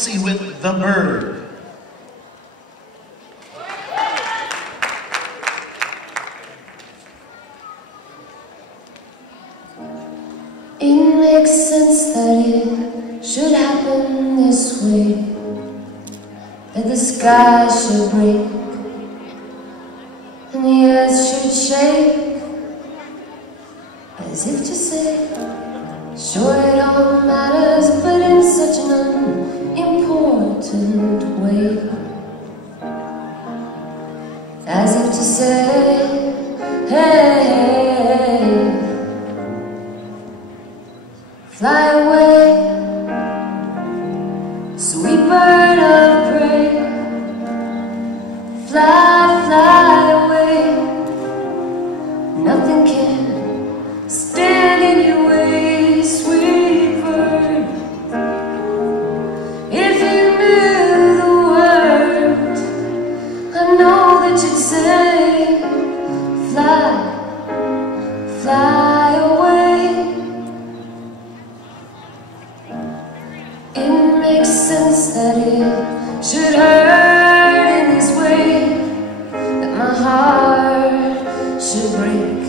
See with The Bird. It makes sense that it should happen this way, that the sky should break and the earth should shake, as if to say, sure it all matters, but in such an unimportant way, as if to say, hey, fly away, sweet bird of prey. Fly, fly away. Nothing can stand in your way, sweet bird. If you knew the words, I know that you'd say, fly, fly away. It makes sense that it should hurt in this way, that my heart should break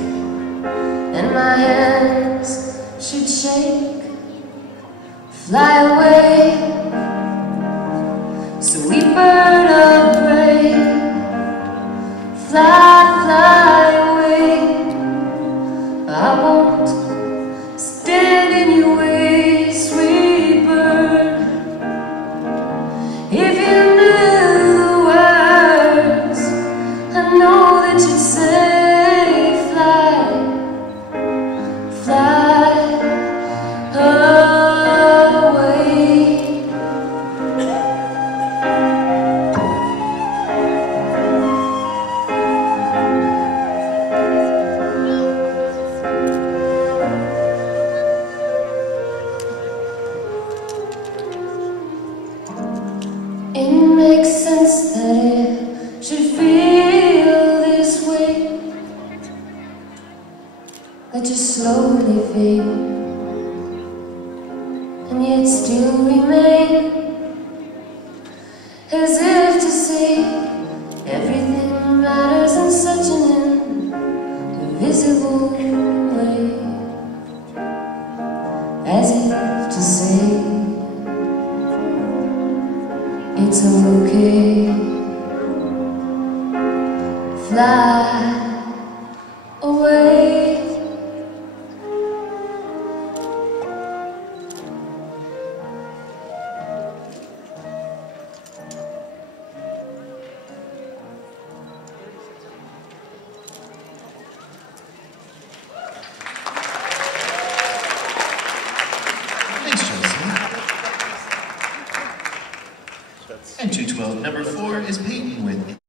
and my hands should shake. Fly away, sweet bird of prey. Fly, fly away. I won't stand in your way, sweet bird. If you knew the words, I know that you'd say, fly, fly away. It makes sense that it should feel this way, that you slowly fade and yet still remain, as if to say everything matters in such an invisible way, as if to say it's okay. Fly away. Thanks, Chelsea. And 212, number 4 is Peyton with